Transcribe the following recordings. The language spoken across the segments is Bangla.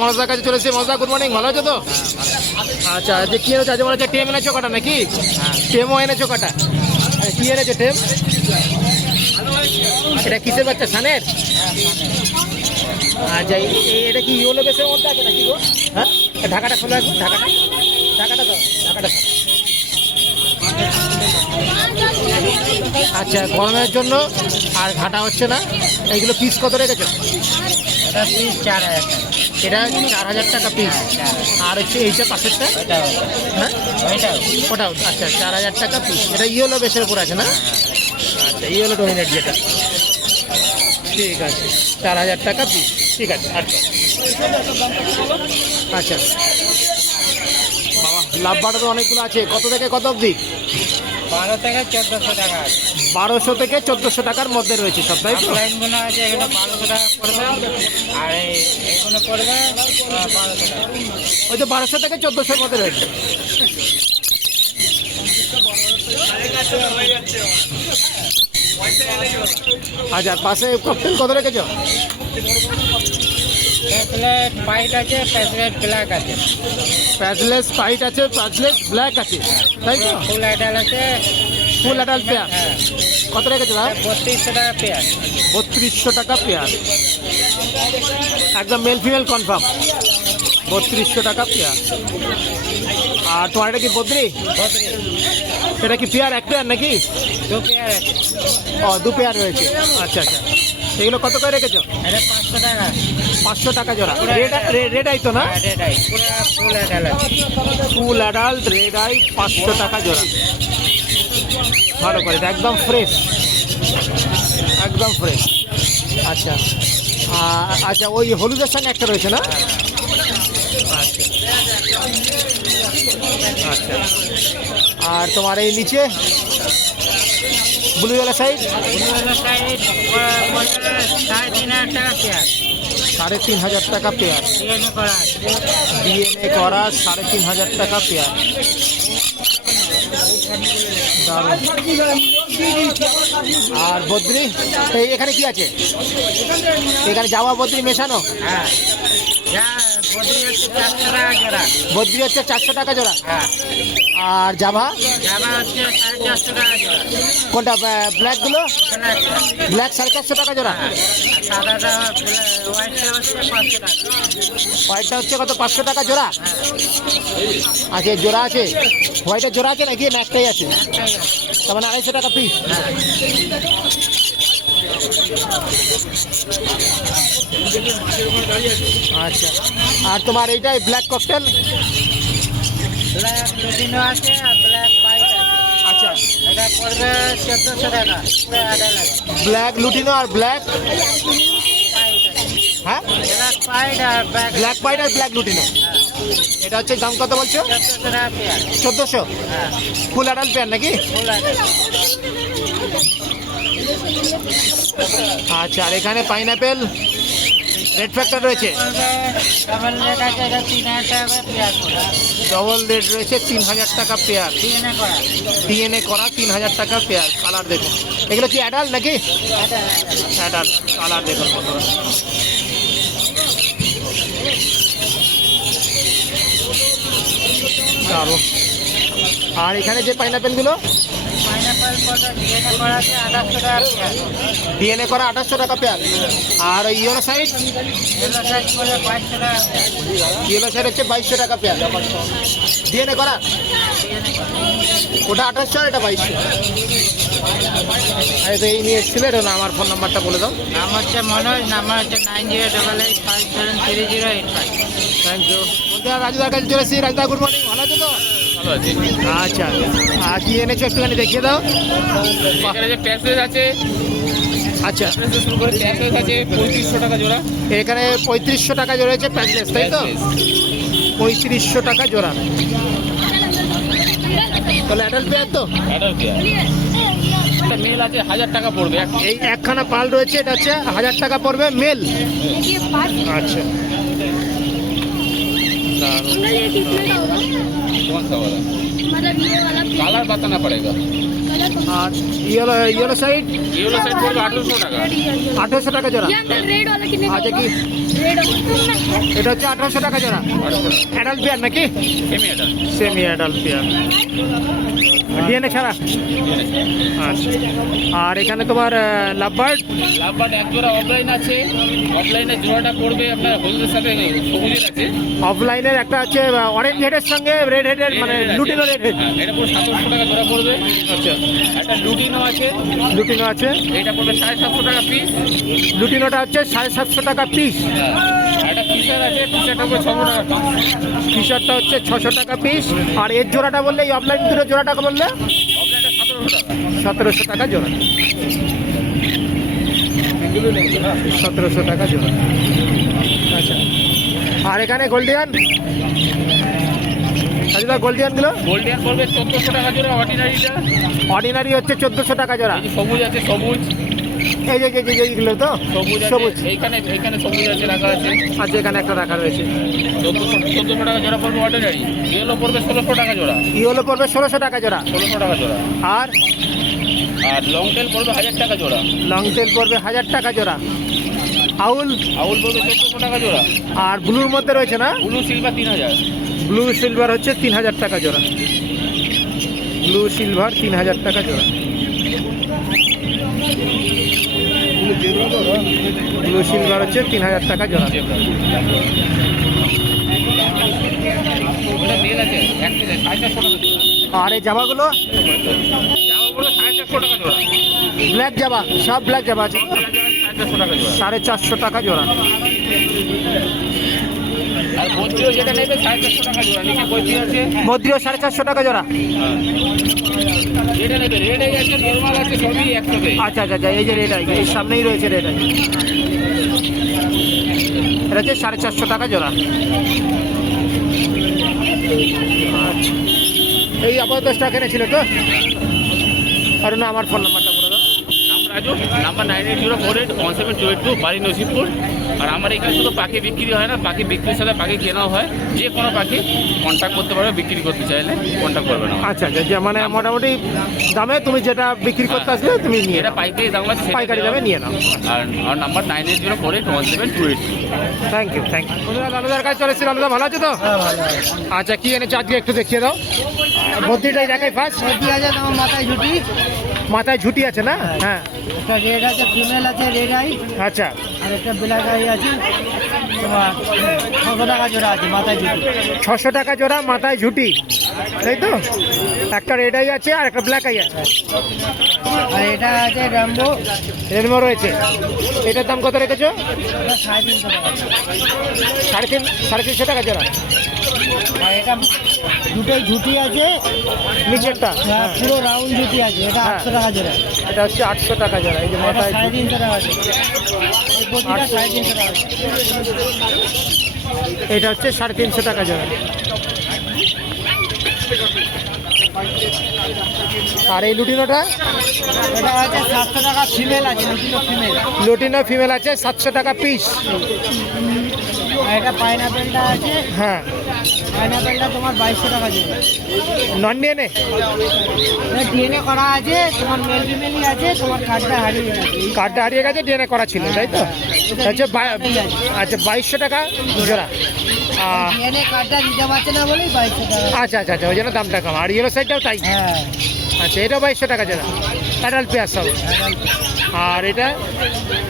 মনোজদার কাছে চলেছে। মনোজদা গুড মর্নিং, ভালো আছো তো? আচ্ছা, যে কি এনেছো? আজ মনে হচ্ছে টেম এনেছো কটা নাকি? টেমও এনেছো কটা? কি এনেছো টেম? এটা কিসের বাচ্চা, সানের? আচ্ছা, এটা কি ইয়েলো বেসের মধ্যে আছে নাকি গো? হ্যাঁ, ঢাকাটা খোলা আছে, ঢাকাটা ঢাকাটা দাও, ঢাকাটা দাও। আচ্ছা, গরমের জন্য আর ঘাটা হচ্ছে না। এইগুলো পিস কত রেখেছো? এটা পিস 4000 টাকা। এটা 4000 টাকা পিস। আর হচ্ছে এইটা পাশেরটা, হ্যাঁ ওটাও আচ্ছা 4000 টাকা পিস। এটা ইয়েলো বেসের উপর আছে না? আচ্ছা, ইয়েলো ডমিনেট যেটা, ঠিক আছে 4000 টাকা পিস, ঠিক আছে। আচ্ছা আচ্ছা, বাবা লাভ বাটা তো অনেকগুলো আছে। কত থেকে কত অবধি? 12 থেকে 1400 টাকা আছে। 1200 থেকে 1400 টাকার মধ্যে রয়েছে সব, তাই তো? লাইনগুলো আছে, এগুলো 1200 টাকা পড়বে, আর এইগুলো পড়বে 1200 টাকা। ওই তো 1200 থেকে 1400-র মধ্যে রয়েছে। আচ্ছা, পাশে ককটেল কত রেখেছো? প্যাসলেট হোয়াইট আছে, প্যাসলেট ব্ল্যাক আছে। প্যাচলেস হোয়াইট আছে, প্যাচলেস ব্ল্যাক আছে, তাই তো? ফুল আইডাল আছে, ফুল অ্যাডাল্ট পেয়ার হ্যাঁ কত রেখেছো দাদা? 3200 টাকা পেয়ার। 3200 টাকা পেয়ার, একদম মেল ফিমেল কনফার্ম। 3200 টাকা পেয়ার। আর তোমার এটা কি বদ্রি? সেটা কি পেয়ার, এক পেয়ার নাকি? 2 পেয়ার আছে। ও, 2 পেয়ার রয়েছে। আচ্ছা আচ্ছা, এগুলো কত করে রেখেছো? এটা 500 টাকা। 500 টাকা জোড়া। রেড আই তো না? রেড আই পুরো ফুল আইডাল আছে। ফুল অ্যাডাল্ট রেড আই 500 টাকা জোড়া। ভালো করে, একদম ফ্রেশ, একদম ফ্রেশ। আচ্ছা আচ্ছা, ওই হলুদের সঙ্গে একটা রয়েছে না? আচ্ছা আচ্ছা, আর তোমার এই নিচে ব্লুওয়ালা সাইজ? সাইড 3500 টাকা পেয়ার। 3500 টাকা পেয়ার। ডিএনএ করা আছে। ডিএনএ করা 3500 টাকা পেয়ার। দারুণ। আর বদ্রি এখানে কি আছে? এখানে জামা বদ্রি মেশানো? হ্যাঁ, যা বডি হচ্ছে 400 টাকা জোড়া। বদ্রি হচ্ছে 400 টাকা জোড়া। হ্যাঁ, আর জাভা জামা হচ্ছে 450 টাকা জোড়া। কোনটা? ব্ল্যাকগুলো? ব্ল্যাকটা। ব্ল্যাক 450 টাকা জোড়া। আর সাদাটা হোয়াইটটা হচ্ছে 500 টাকা। হোয়াইটটা হচ্ছে কত? 500 টাকা জোড়া। আচ্ছা, জোড়া আছে? হোয়াইটের জোড়া আছে নাকি, না একটাই আছে? একটাই আছে। তার মানে 250 টাকা পিস। হ্যাঁ, আচ্ছা, আর তোমার এইটাই ব্ল্যাক ককটেল? ব্ল্যাক লুটিনো আছে আর ব্ল্যাক পাইট আছে। আচ্ছা, এটা পড়বে 1400 টাকা। পুরো আডাল আছে। ব্ল্যাক লুটিনো আর ব্ল্যাক, পাইট আছে। হ্যাঁ ব্ল্যাক পাইট আর ব্ল্যাক হোয়াইট আর ব্ল্যাক লুটিনো। এটা হচ্ছে দাম কত বলছো? 1400 টাকা পেয়ার। 1400। হ্যাঁ, ফুল অ্যাডাল্ট পেয়ার নাকি? ফুল আডাল। আচ্ছা, আর এখানে পাইনাপেল রেড ফ্যাক্টর রয়েছে। ডাবল রেট আছে, এটা 3000 টাকা পেয়ার পড়বে। ডবল রেড রয়েছে 3000 টাকা পেয়ার। ডিএনএ করা। ডিএনএ করা 3000 টাকা পেয়ার। কালার দেখুন, এগুলো কি অ্যাডাল্ট নাকি? আডাল। অ্যাডাল্ট। কালার দেখুন বন্ধুরা। দারুণ। আর এখানে যে পাইনাপেলগুলো? পাইনাপেল পড়বে ডিএনএ করা আছে 2800 টাকা পেয়ার। ডিএনএ করা 2800 টাকা পেয়ার। আর ওই ইয়েলো সাইড? এগুলো সাইজ পড়বে 2200 টাকা পেয়ার। ইয়েলো সাইড হচ্ছে 2200 টাকা পেয়ার। ডিএনএ করা ডিএনএ করা। ওটা 2800 আর এটা 2200। আরে তো এই নিয়ে এসেছিল, এটা না, আমার ফোন নাম্বারটা বলে দাও। নাম হচ্ছে মনোজ, নাম্বার হচ্ছে 9088573085। Thank you. বন্ধুরা, রাজুদার কাছে চলে এসেছি। রাজুদা গুড মর্নিং, ভালো আছো তো? ভালো আছে। আচ্ছা, আর কি এনেছো একটুখানি দেখিয়ে দাও। এখানে যে প্যাসেজ আছে, আচ্ছা, প্যাসেজ শুরু করে প্যাসেজ আছে 3500 টাকা জোড়া। এখানে 3500 টাকা জোড়া হচ্ছে প্যাচলেস, তাই তো? 3500 টাকা জোড়া। তাহলে অ্যাডাল্ট পেয়ার তো? Adult pair. একটা মেল আছে 1000 টাকা পড়বে। এই একখানা পাল রয়েছে, এটা হচ্ছে 1000 টাকা পড়বে মেল। আচ্ছা, कौन सा वाला? कलर बताना पड़ेगा। আর ইয়েলো সাইড ইয়েলো সাইড পড়বে 1800 টাকা। 1800 টাকা জোড়া। रेड वाला कितने আচ্ছা কি रेड এটা হচ্ছে 1800 টাকা জোড়া। 1800 টাকা। অ্যাডাল্ট পেয়ার নাকি? সেমি এটা। সেমি অ্যাডাল্ট পেয়ার, ডিএনএ ছাড়া। আচ্ছা, আর এখানে তোমার লাভবার্ড লাভবার্ড এক জোড়া অফলাইন আছে। অফলাইনের জোড়াটা পড়বে আপনার হলুদের সাথে সবুজের আছে। অফলাইনের একটা আছে অরেঞ্জ হেডের সঙ্গে রেড হেডের, মানে লুটিনো রেড হেড। হ্যাঁ, এটা পুরো 1700 টাকা জোড়া পড়বে। আচ্ছা, একটা লুটিনো আছে, লুটিনো আছে। এটা পড়বে 750 টাকা পিস। লুটিনোটা হচ্ছে 750 টাকা পিস। একটা ফিশার আছে, ফিশারটা পড়বে 600 টাকা পিস। টি শার্টটা হচ্ছে 600 টাকা পিস। আর এর জোড়াটা বললে, এই অফলাইন দুটো জোড়াটাকে বললে অফলাইনটা 1700 টাকা। 1700 টাকা জোড়া। 1700 টাকা জোড়া। আচ্ছা, আর এখানে গোল্ডিয়ান, আচ্ছা গোল্ডিয়ানগুলো গোল্ডিয়ান পড়বে 1400 টাকা জোড়া। অর্ডিনারিটা অর্ডিনারি হচ্ছে 1400 টাকা জোড়া। এই যে সবুজ আছে, সবুজ এই যে এইগুলো তো সবুজ সবুজ। আছে, এইখানে সবুজ আছে, রাখা আছে। আচ্ছা, এখানে একটা রাখা রয়েছে। 1400 টাকা জোড়া পড়বে অর্ডিনারি। ইয়েলো পড়বে 1600 টাকা জোড়া। ইয়েলো পড়বে 1600 টাকা জোড়া। 1600 টাকা জোড়া। আর আর লং টেল পড়বে 1000 টাকা জোড়া। লং টেল পড়বে 1000 টাকা জোড়া। আউল আউল পড়বে 1400 টাকা জোড়া। আর ব্লুর মধ্যে রয়েছে না, ব্লু সিলভার 3000। ব্লু সিলভার হচ্ছে 3000 টাকা জোড়া। ব্লু সিলভার 3000 টাকা জোড়া। ব্লু সিলভার হচ্ছে 3000 টাকা জোড়া। ওটা মেল আছে, এক পিস 450 টাকা জোড়া। আর এই জামাগুলো জামা পড়বে 450 টাকা জোড়া। ব্ল্যাক জামা, সব ব্ল্যাক জামা আছে। 450 টাকা জোড়া। 450 টাকা জোড়া। আর বদ্রিও যেটা নেবে 450 টাকা জোড়া। নিচে বদ্রি আছে, মদ্রিও 450 টাকা জোড়া। যেটা নেবে রেড আছে, নরমাল আছে, সবই একসাথে। আচ্ছা আচ্ছা আচ্ছা, এই যে রেড আই, এই সামনেই রয়েছে রেড আই। এটা হচ্ছে 450 টাকা জোড়া। আচ্ছা, এই আপাতত স্টক এনেছিল তো? আর না, আমার ফোন নাম্বারটা বলে দাও। নাম রাজু, নাম্বার 9804817282, বাড়ি নসিবপুর। আর আমার এখানে শুধু পাখি বিক্রি হয় না, পাখি বিক্রির সাথে পাখি কেনাও হয়। যে কোনো পাখি কন্ট্যাক্ট করতে পারবে, বিক্রি করতে চাইলে কন্ট্যাক্ট করবে না। আচ্ছা আচ্ছা, যে মানে মোটামুটি দামে তুমি যেটা বিক্রি করতে আসবে তুমি নিয়ে এটা নাও। পাইকারি দাম আছে, সেটা পাইকারি দামে নিয়ে নাও। আর number 9804817282। Thank you, thank you. বন্ধুরা, দাদার কাছে চলে এসেছি। দাদা ভালো আছো তো? আচ্ছা, কি এনেছো আজকে একটু দেখিয়ে দাও। বদ্রিটাই দেখাই ফার্স্ট। সর্দি আছে তোমার মাথায় ঝুটি, মাথায় ঝুটি আছে না? হ্যাঁ, একটা রেড আছে, ফিমেল আছে রেড আই, আচ্ছা। আর একটা ব্ল্যাক আই আছে তোমার 600 টাকা জোড়া আছে মাথায় ঝুটি। 600 টাকা জোড়া মাথায় ঝুটি, তাই তো? একটা রেড আই আছে আর একটা ব্ল্যাক আই আছে। আর এটা আছে র্যাম্বো, রেডমো রয়েছে। এটার দাম কত রেখেছো? এটা 350 টাকা। 350 টাকা জোড়া। আর এটা দুটোই ঝুটি আছে, নিচেরটা পুরো রাউন্ড ঝুটি আছে, এটা হ্যাঁ। 800 টাকা জোড়া। এটা হচ্ছে 800 টাকা জোড়া। এই যে এটা মাথায় ঝুটি। 350 টাকা আছে, এই প্রতিটা 350 টাকা আছে। এটা হচ্ছে 350 টাকা জোড়া। আর এই লুটিনোটা? এটা আছে 700 টাকা, ফিমেল আছে, দুটো ফিমেল। লুটিনো ফিমেল আছে 700 টাকা পিস। আর এটা পাইনাপেলটা আছে, হ্যাঁ, পাইনাপেলটা তোমার 2200 টাকা জোড়া। Non DNA? ডিএনএ করা আছে, তোমার মেল ফিমেলই আছে, তোমার কার্ডটা হারিয়ে গেছে। কার্ডটা হারিয়ে গেছে, ডিএনএ করা ছিল, তাই তো? আচ্ছা, আচ্ছা 2200 টাকা জোড়া। ডিএনএ কার্ডটা দিতে পারছে না বলেই 2200 টাকা। আচ্ছা আচ্ছা আচ্ছা, ওই জন্য দামটা কম। আর ইয়েলো সাইডটাও তাই? হ্যাঁ, আচ্ছা, এটাও 2200 টাকা জোড়া। অ্যাডাল্ট পেয়ার সব। আর এটা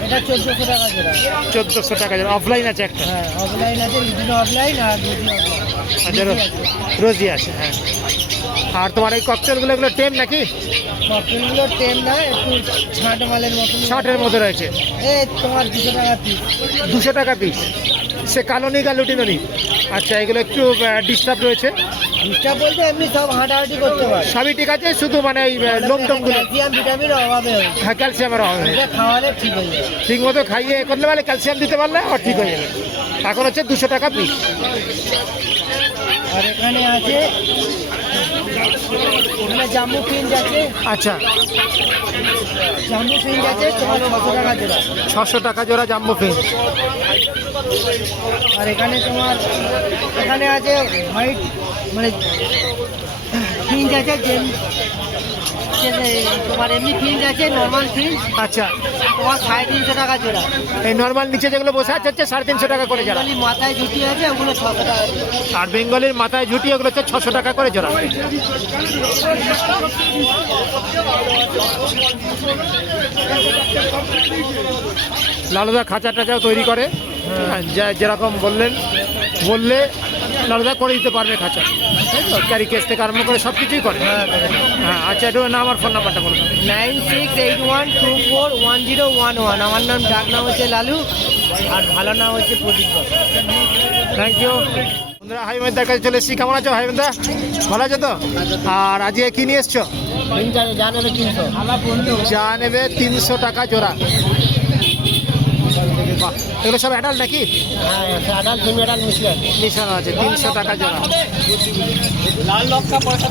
এটা 1400 টাকা জোড়া। 1400 টাকা জোড়া। অফলাইন আছে একটা? হ্যাঁ, অফলাইন আছে, দুটো অফলাইন আর দুটো অফলাইন। আচ্ছা, রোজি আছে, হ্যাঁ। আর তোমার এই ককটেলগুলো, এগুলো টেম নাকি? ককটেলগুলো টেম না, একটু ছাঁট মালের মতন। 60-এর মতো রয়েছে। এই তোমার 200 টাকা পিস। 200 টাকা পিস। সে কালো নিক আর লুটিনো নিক। আচ্ছা, এগুলো একটু ডিস্টার্ব রয়েছে। ডিস্টার্ব বলতে এমনি সব হাঁটাহাঁটি করতে পারে। সবই ঠিক আছে, শুধু মানে এই লোমটমগুলো। ক্যালসিয়াম ভিটামিনের অভাবে হয়। হ্যাঁ, ক্যালসিয়ামের অভাব। এটা খাওয়ালে ঠিক হয়ে যাবে। ঠিক মতো খাইয়ে করলে মানে ক্যালসিয়াম দিতে পারলে আর ঠিক হয়ে যাবে। এখন হচ্ছে 200 টাকা পিস। আর এখানে আছে, এখানে জাম্বু ফিঞ্চ আছে, আচ্ছা, জাম্বু ফিঞ্চ আছে তোমার 600 টাকা জোড়া। 600 টাকা জোড়া জাম্বো ফিঞ্চ। আর এখানে তোমার, এখানে আছে হোয়াইট, মানে ফিঞ্চ আছে, হচ্ছে যে তোমার এমনি ফিঞ্চ আছে, নর্মাল ফিঞ্চ আচ্ছা, তোমার 350 টাকা জোড়া। এই নর্মাল নিচে যেগুলো বসে আছে হচ্ছে 350 টাকা করে জোড়া, বেঙ্গলি মাথায় ঝুটি আছে ওগুলো 600 টাকা জোড়া। আর বেঙ্গলের মাথায় ঝুটি ওগুলো হচ্ছে 600 টাকা করে জোড়া। লালুদা খাঁচা টাচাও তৈরি করে, যেরকম বললে লালুদা করে দিতে পারবে খাঁচা, তাই তো? ক্যারি কেস থেকে আরম্ভ করে সব কিছুই করে। হ্যাঁ, আচ্ছা, একটু নাম আর ফোন নাম্বারটা বলুন। 9681241011। আমার নাম, ডাক নাম হচ্ছে লালু, আর ভালো নাম হচ্ছে প্রদীপ। Thank you. বন্ধুরা, হাইমেদার কাছে চলে এসেছি। কেমন আছো হাইমেদা? ভালো আছো তো? আর আজকে কি নিয়ে এসছো? যা নেবে 300। চা নেবে 300 টাকা জোড়া। বাহ, এগুলো সব অ্যাডাল্ট নাকি? হ্যাঁ, অ্যাডাল্ট সেমি অ্যাডাল্ট মিশানো আছে, 300 টাকা জোড়া। লাল লক্কা পয়সা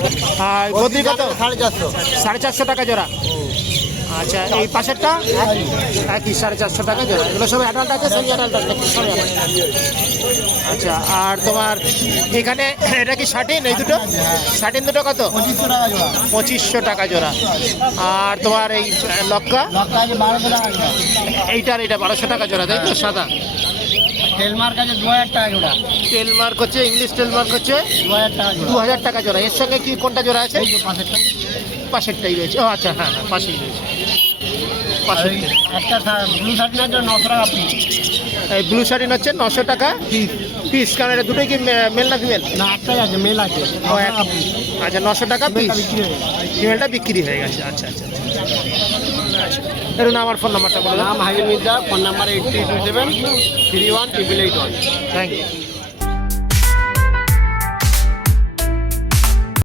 আর বদ্রি কত? 450। 450 টাকা জোড়া। আচ্ছা, এই পাশেরটা একই 450 টাকা জোড়া। এগুলো সব অ্যাডাল্ট আছে, সেমি অ্যাডাল্ট আছে, সব অ্যাডাল্ট। আচ্ছা, আর তোমার এখানে এটা কি শার্টিন? এই দুটো শার্টিন দুটো কত? 2500 টাকা জোড়া। 2500 টাকা জোড়া। আর তোমার এই লক্কা লক্কা আছে 1200 টাকা জোড়া। এইটার এটা 1200 টাকা জোড়া, তাই তো? সাদা তেলমার্ক আছে 2000 টাকা জোড়া। তেল মার্ক হচ্ছে, ইংলিশ তেল মার্ক হচ্ছে 2000 টাকা জোড়া। 2000 টাকা জোড়া। এর সঙ্গে কি কোনটা জোড়া আছে? এই যে পাশেরটা। পাশেরটাই রয়েছে। ও আচ্ছা, হ্যাঁ হ্যাঁ, পাশেই রয়েছে, পাশেরটা। একটা ব্লু শার্ট না 900 টাকা পিস। এই ব্লু শার্টিন হচ্ছে 900 টাকা পিস। কারণ এটা দুটোই কি মেল না ফিমেল? না, একটাই আছে, মেল আছে। ও, আচ্ছা, 900 টাকা পিস। বিক্রি হয়ে গেছে। ফিমেলটা বিক্রি হয়ে গেছে। আচ্ছা আচ্ছা আচ্ছা, এর নাম আমার ফোন নাম্বারটা বলে দাও। নাম Hail Mirza, phone number 8227 31 881। Thank you.